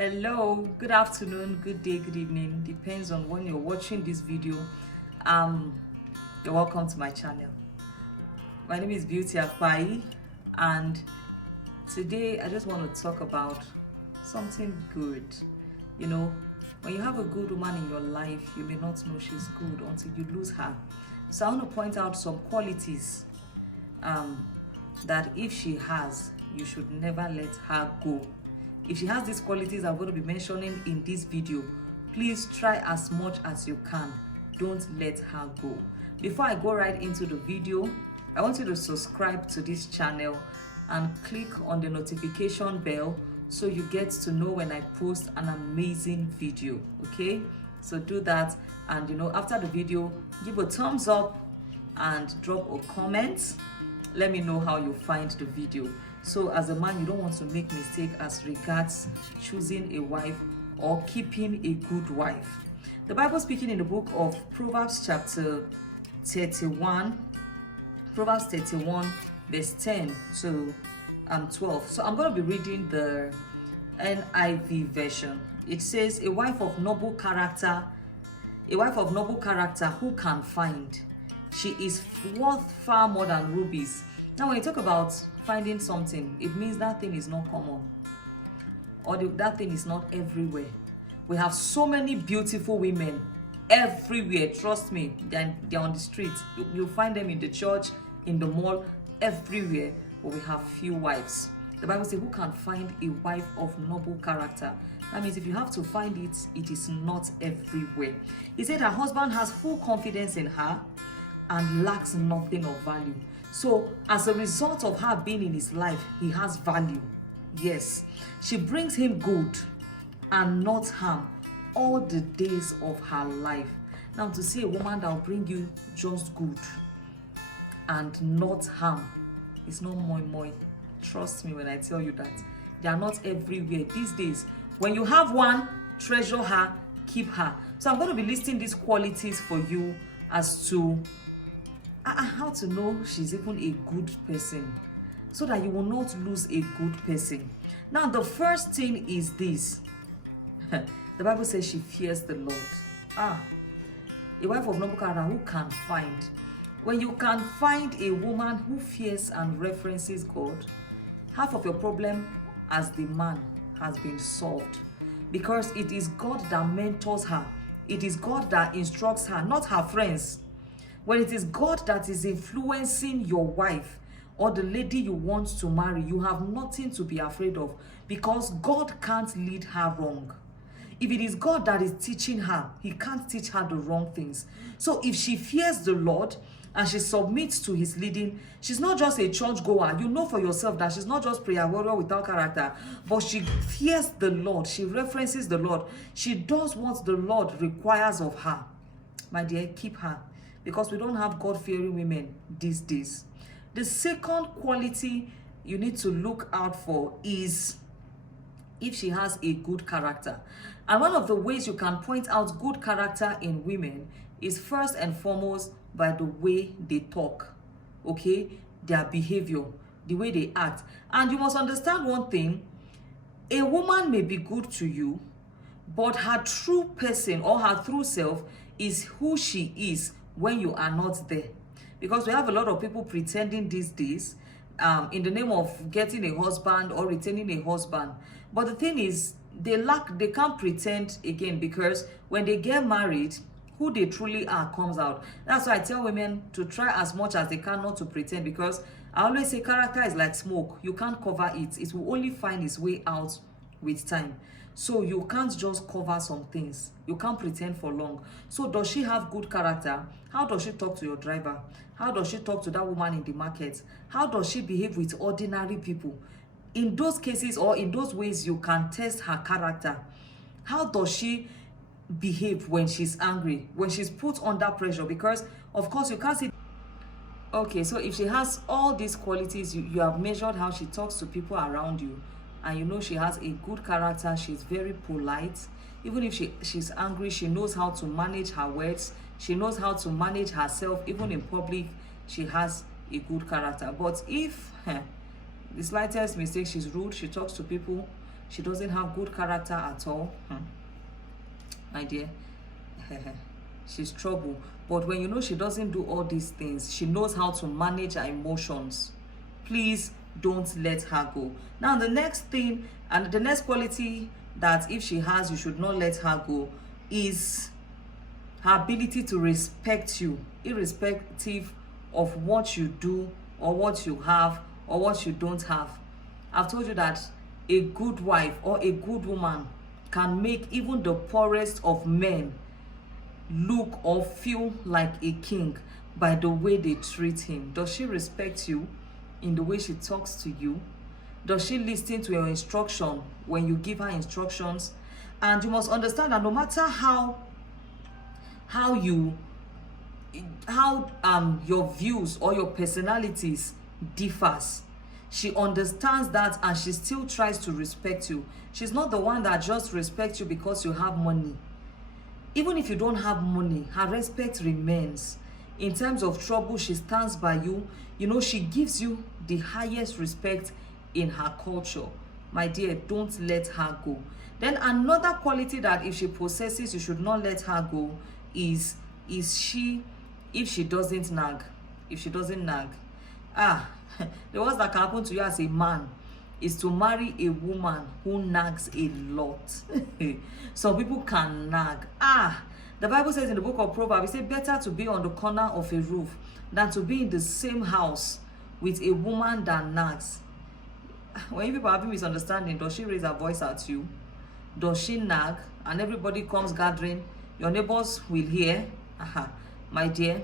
Hello, good afternoon, good day, good evening. Depends on when you're watching this video. Um, you're welcome to my channel. My name is Beauty Akpai, and today I just want to talk about something good. You know, when you have a good woman in your life, you may not know she's good until you lose her. So I want to point out some qualities that if she has, you should never let her go. If she has these qualities I'm going to be mentioning in this video, please try as much as you can. Don't let her go. Before I go right into the video, I want you to subscribe to this channel and click on the notification bell so you get to know when I post an amazing video, okay? So do that, and after the video, give a thumbs up and drop a comment. Let me know how you find the video. So as a man, you don't want to make mistake as regards choosing a wife or keeping a good wife. The Bible speaking in the book of Proverbs chapter 31, Proverbs 31 verse 10 to 12. So I'm going to be reading the NIV version. It says, a wife of noble character who can find? She is worth far more than rubies. Now, when you talk about finding something, it means that thing is not common, or that thing is not everywhere. We have so many beautiful women everywhere. Trust me, they're on the street. You'll find them in the church, in the mall, everywhere. But we have few wives. The Bible says, who can find a wife of noble character? That means if you have to find it, it is not everywhere. He said her husband has full confidence in her and lacks nothing of value. So as a result of her being in his life, he has value. Yes, she brings him good and not harm all the days of her life. Now, to see a woman that will bring you just good and not harm, it's not moi. Trust me when I tell you that. They are not everywhere these days. When you have one, treasure her, keep her. So I'm going to be listing these qualities for you as to how to know she's even a good person, so that you will not lose a good person. Now, the first thing is this. The Bible says she fears the Lord. A wife of noble character who can find. When you can find a woman who fears and references God, half of your problem as the man has been solved, because it is God that mentors her. It is God that instructs her, not her friends. When it is God that is influencing your wife or the lady you want to marry, you have nothing to be afraid of, because God can't lead her wrong. If it is God that is teaching her, he can't teach her the wrong things. So if she fears the Lord and she submits to his leading, she's not just a church goer. You know for yourself that she's not just prayer warrior without character, but she fears the Lord. She references the Lord. She does what the Lord requires of her. My dear, keep her, because we don't have God-fearing women these days. The second quality you need to look out for is if she has a good character. And one of the ways you can point out good character in women is first and foremost by the way they talk, okay? Their behavior, the way they act. And you must understand one thing: a woman may be good to you, but her true person or her true self is who she is when you are not there. Because we have a lot of people pretending these days in the name of getting a husband or retaining a husband. But the thing is, they can't pretend again, because when they get married, who they truly are comes out. That's why I tell women to try as much as they can not to pretend, because I always say character is like smoke. You can't cover it. It will only find its way out with time. So you can't just cover some things. You can't pretend for long. So does she have good character? How does she talk to your driver? How does she talk to that woman in the market? How does she behave with ordinary people? In those cases or in those ways, you can test her character. How does she behave when she's angry, when she's put under pressure? Because of course you can't see. Okay, so if she has all these qualities, you have measured how she talks to people around you, and you know she has a good character. She's very polite. Even if she's angry, she knows how to manage her words. She knows how to manage herself. Even in public, she has a good character. But if the slightest mistake, she's rude, she talks to people she doesn't have good character at all, my dear, she's trouble. But when you know she doesn't do all these things, she knows how to manage her emotions, please don't let her go. Now the next thing, and the next quality that if she has, you should not let her go, is her ability to respect you, irrespective of what you do or what you have or what you don't have. I've told you that a good wife or a good woman can make even the poorest of men look or feel like a king by the way they treat him. Does she respect you in the way she talks to you? Does she listen to your instruction when you give her instructions? And you must understand that no matter how your views or your personalities differs, she understands that and she still tries to respect you. She's not the one that just respects you because you have money. Even if you don't have money, her respect remains. In times of trouble, she stands by you. You know, she gives you the highest respect in her culture. My dear, don't let her go. Then another quality that if she possesses, you should not let her go is if she doesn't nag. If she doesn't nag. The worst that can happen to you as a man is to marry a woman who nags a lot. Some people can nag. The Bible says in the book of Proverbs, it says better to be on the corner of a roof than to be in the same house with a woman that nags. When you people are having misunderstanding, does she raise her voice at you? Does she nag? And everybody comes gathering, your neighbors will hear. My dear,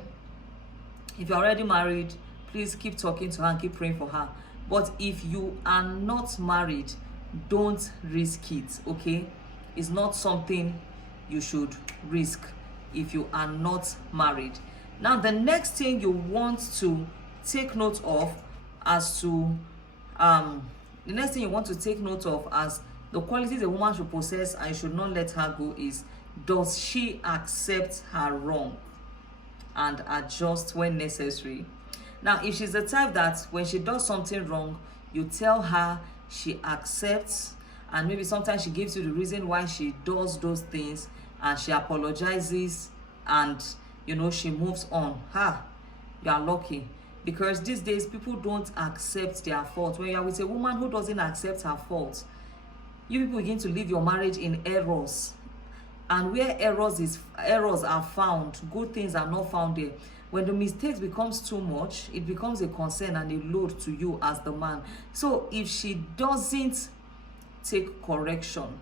if you're already married, please keep talking to her and keep praying for her. But if you are not married, don't risk it, okay? It's not something you should risk if you are not married. Now, the next thing you want to take note of as the qualities a woman should possess and you should not let her go is, does she accept her wrong and adjust when necessary? Now, if she's the type that when she does something wrong, you tell her, she accepts, and maybe sometimes she gives you the reason why she does those things, and she apologizes, and she moves on. You are lucky. Because these days, people don't accept their fault. When you are with a woman who doesn't accept her fault, you people begin to live your marriage in errors. And where errors are found, good things are not found there. When the mistakes becomes too much, it becomes a concern and a load to you as the man. So if she doesn't take correction,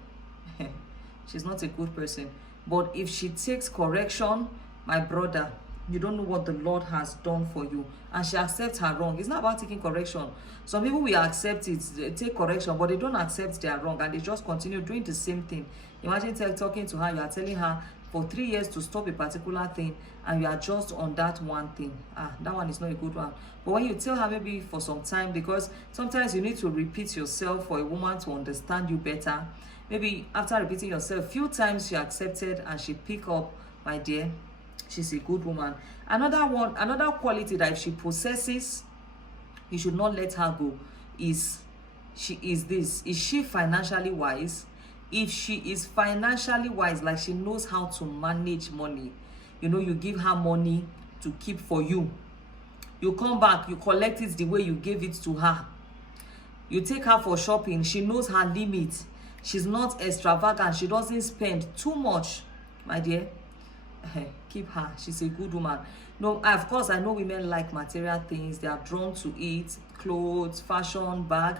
she's not a good person. But if she takes correction, my brother, you don't know what the Lord has done for you. And she accepts her wrong. It's not about taking correction. Some people will accept it, they take correction, but they don't accept their wrong and they just continue doing the same thing. Imagine talking to her, you are telling her for 3 years to stop a particular thing, and you are just on that one thing. That one is not a good one. But when you tell her maybe for some time, because sometimes you need to repeat yourself for a woman to understand you better. Maybe after repeating yourself a few times, she accepted and she pick up, my dear, she's a good woman. Another quality that if she possesses, you should not let her go, is she financially wise? If she is financially wise, like she knows how to manage money, you give her money to keep for you. You come back, you collect it the way you gave it to her. You take her for shopping, she knows her limit. She's not extravagant, she doesn't spend too much, my dear. Keep her. She's a good woman. No, of course, I know women like material things. They are drawn to it, clothes, fashion, bag.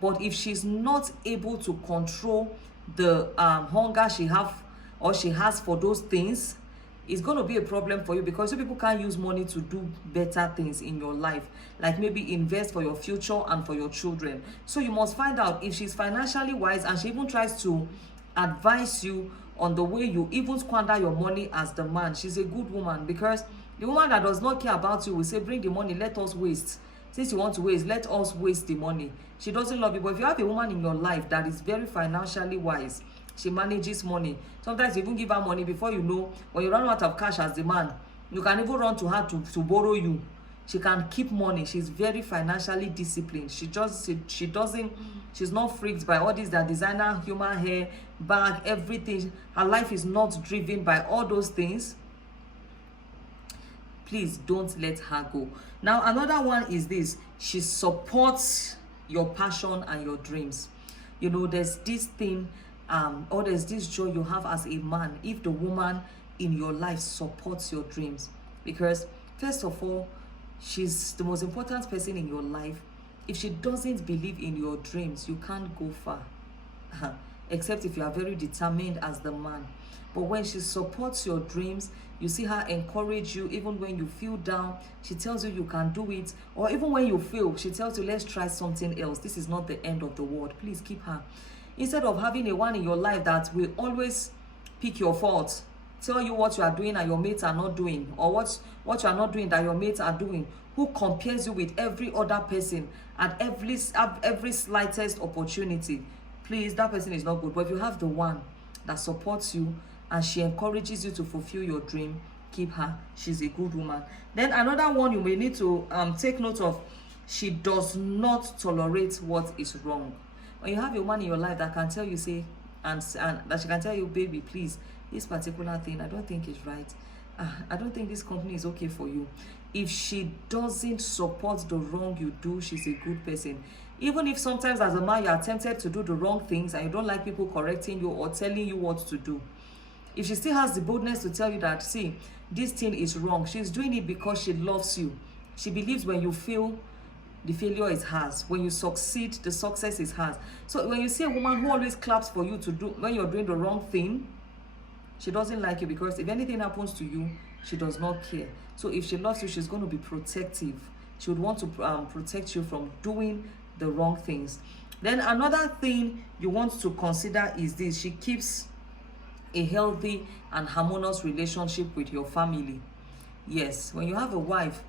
But if she's not able to control the hunger she has for those things, it's going to be a problem for you, because you people can't use money to do better things in your life, like maybe invest for your future and for your children. So you must find out if she's financially wise, and she even tries to advise you on the way you even squander your money as the man. She's a good woman, because the woman that does not care about you will say, bring the money, let us waste. Since you want to waste, let us waste the money. She doesn't love you. But if you have a woman in your life that is very financially wise, she manages money. Sometimes you even give her money, before you know, when you run out of cash as the man, you can even run to her to borrow you. She can keep money. She's very financially disciplined. She's not freaked by all these, that designer human hair, bag, everything. Her life is not driven by all those things. Please don't let her go. Now, another one is this: she supports your passion and your dreams. You know, there's this thing, or there's this joy you have as a man if the woman in your life supports your dreams. Because first of all, she's the most important person in your life. If she doesn't believe in your dreams, you can't go far. Except if you are very determined as the man. But when she supports your dreams, you see her encourage you even when you feel down. She tells you you can do it. Or even when you fail, she tells you, let's try something else. This is not the end of the world. Please keep her. Instead of having a one in your life that will always pick your faults, tell you what you are doing and your mates are not doing, or what you are not doing that your mates are doing, who compares you with every other person at every slightest opportunity. Please, that person is not good. But if you have the one that supports you and she encourages you to fulfill your dream, keep her. She's a good woman. Then another one you may need to take note of: she does not tolerate what is wrong. When you have a woman in your life that can tell you, say, and that she can tell you, baby, please, this particular thing, I don't think it's right. I don't think this company is okay for you. If she doesn't support the wrong you do, she's a good person. Even if sometimes as a man you are tempted to do the wrong things and you don't like people correcting you or telling you what to do, if she still has the boldness to tell you that, see, this thing is wrong, she's doing it because she loves you. She believes when you fail, the failure is hers. When you succeed, the success is hers. So when you see a woman who always claps for you to do when you're doing the wrong thing, she doesn't like you, because if anything happens to you, she does not care. So if she loves you, she's going to be protective. She would want to protect you from doing the wrong things. Then another thing you want to consider is this: she keeps a healthy and harmonious relationship with your family. Yes, when you have a wife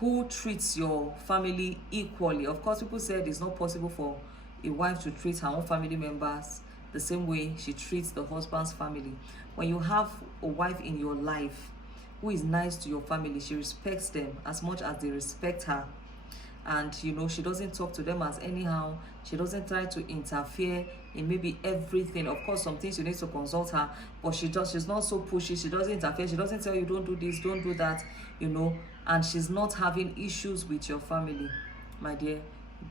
who treats your family equally, of course, people said it's not possible for a wife to treat her own family members the same way she treats the husband's family. When you have a wife in your life who is nice to your family, she respects them as much as they respect her. And you know, she doesn't talk to them as anyhow. She doesn't try to interfere in maybe everything. Of course, some things you need to consult her, but she's not so pushy. She doesn't interfere. She doesn't tell you, don't do this, don't do that, you know. And she's not having issues with your family. My dear,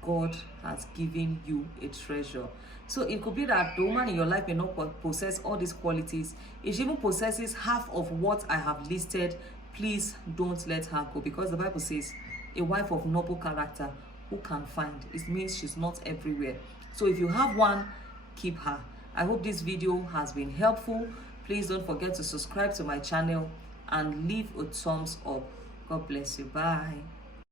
God has given you a treasure. So it could be that the woman in your life may not possess all these qualities. If she even possesses half of what I have listed, please don't let her go, because the Bible says a wife of noble character who can find. It means she's not everywhere. So if you have one, keep her. I hope this video has been helpful. Please don't forget to subscribe to my channel and leave a thumbs up. God bless you. Bye.